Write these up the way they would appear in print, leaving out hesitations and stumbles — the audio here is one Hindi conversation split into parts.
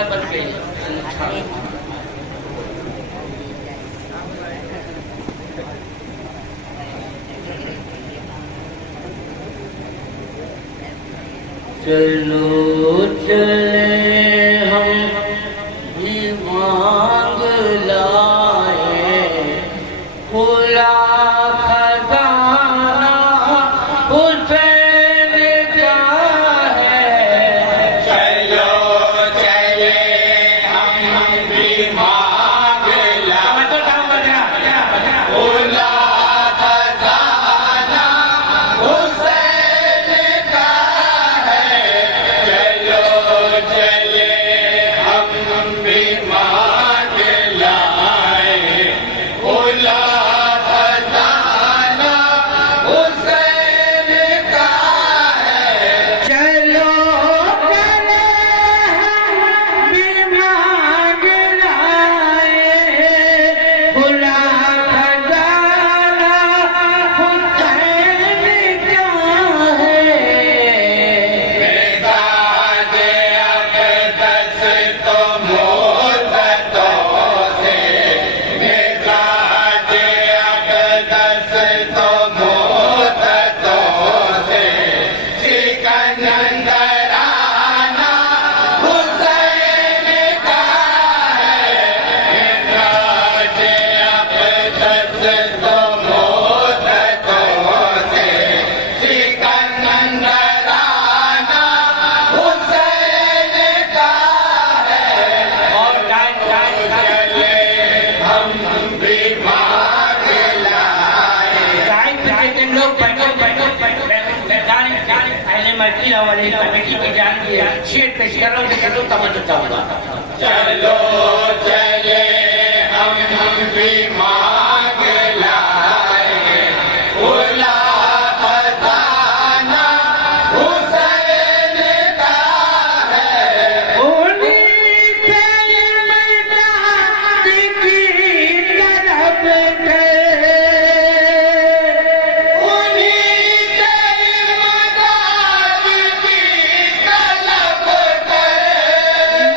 मैं बच गई। अच्छा चलो चले हम भी मांग लाए खुला खजाना हुसैन का है। चलो चले हम भी मांग लाए खुला खजाना हुसैन का है। चलो चले हम भी मांग लाए खुला खजाना हुसैन का है। चलो चले हम भी मांग लाए खुला खजाना हुसैन का है। बेदाद अक़दस तो मोहब्बतों से, बेदाद अक़दस तो मोहब्बतों से सिकंदराना हुसैन का है। बेदाद अक़दस तो मोहब्बतों से सिकंदराना हुसैन का है। और चले हम भी मांग लाए। पहले मदीना वाली कमेटी की जानबी शेर पेश करो तो तवज्जो चाहूंगा। चलो चले हम भी मांग लाए खुला खजाना हुसैन का है। उन्हीं के इमदाद की तरफ गए, उन्हीं के इमदाद की तलब गए।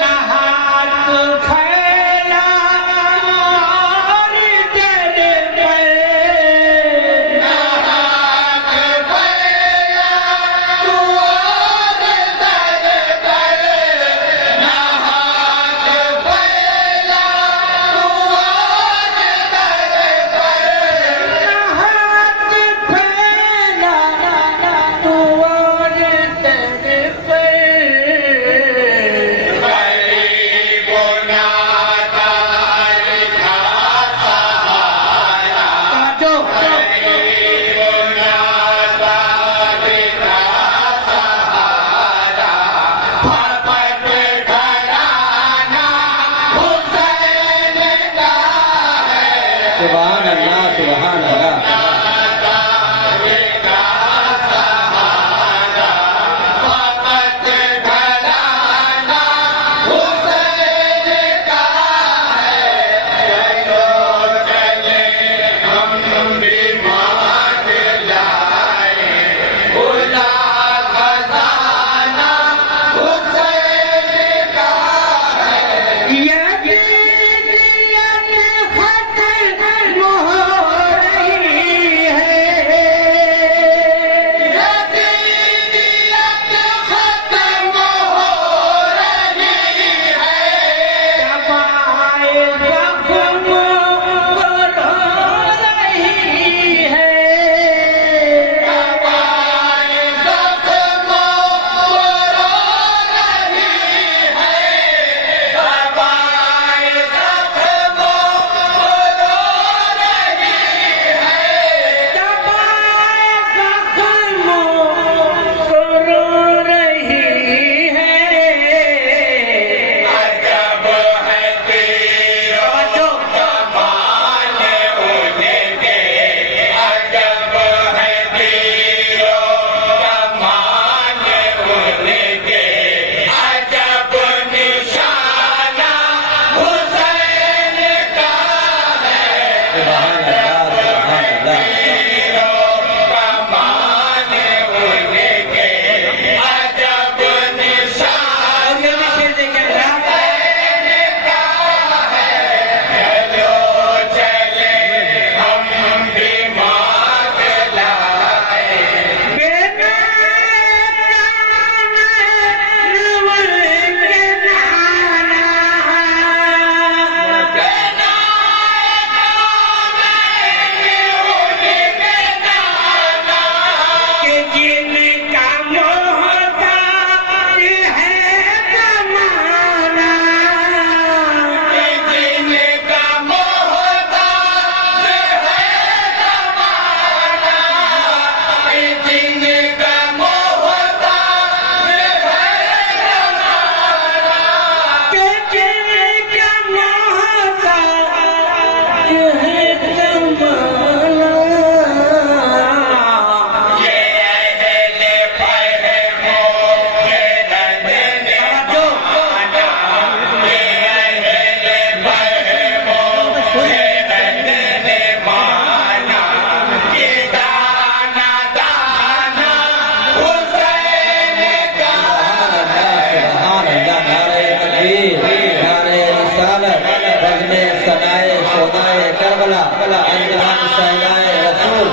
ना हाथ फैला और दिल पे, ना हाथ फैला तू और दिल पे, ना हाथ फैला तू और दिल पे, ना हाथ फैला तू और दिल पे। गरीबों नादार था सहारा, गरीबों नादार था सहारा। फपट घराना हुसैन का है। सुभान अल्लाह सुभान अल्लाह। फपट घराना हुसैन का है। चलो चले हम भी मांग लाए खुला खजाना हुसैन का है। यजीदियत खत्म हो रही अकला अंजहान सहलाए रसूल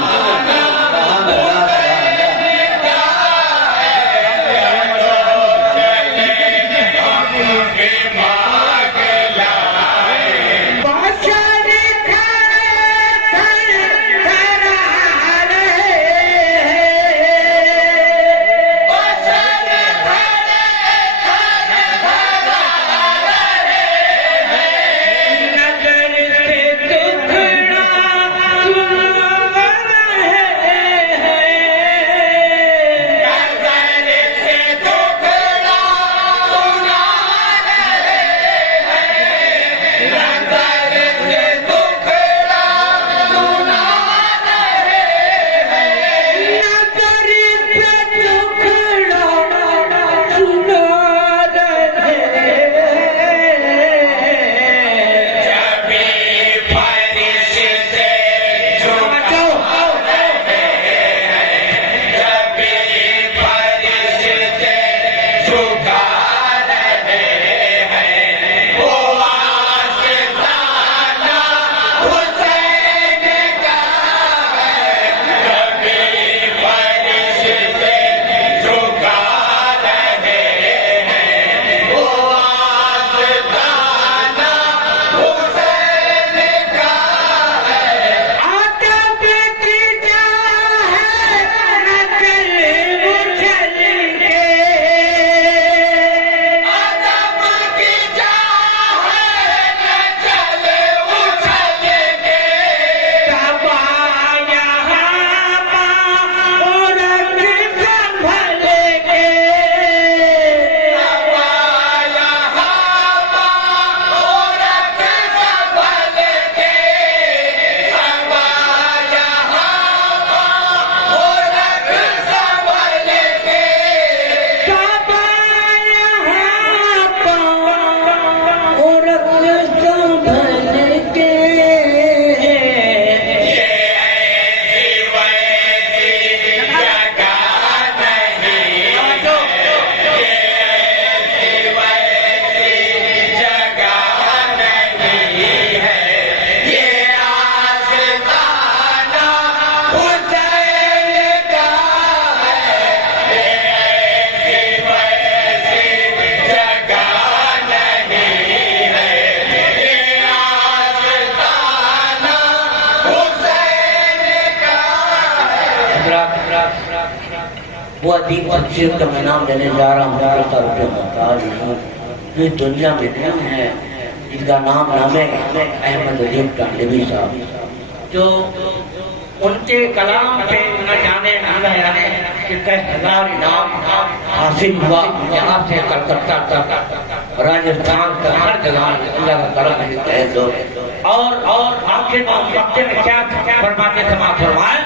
वो अदीब शख्सियत का मैं नाम लेने जा रहा हूँ। इस दुनिया में नहीं है, इसका नाम है अहमद अदीब कांडवी साहब, जो उनके कलाम पे न जाने कितने हजार इनाम हासिल हुआ। यहाँ से कलकत्ता तक, राजस्थान तक, हर जगह अल्लाह का करम है। और आखिर वक्त में क्या फरमाते समाज फरमाए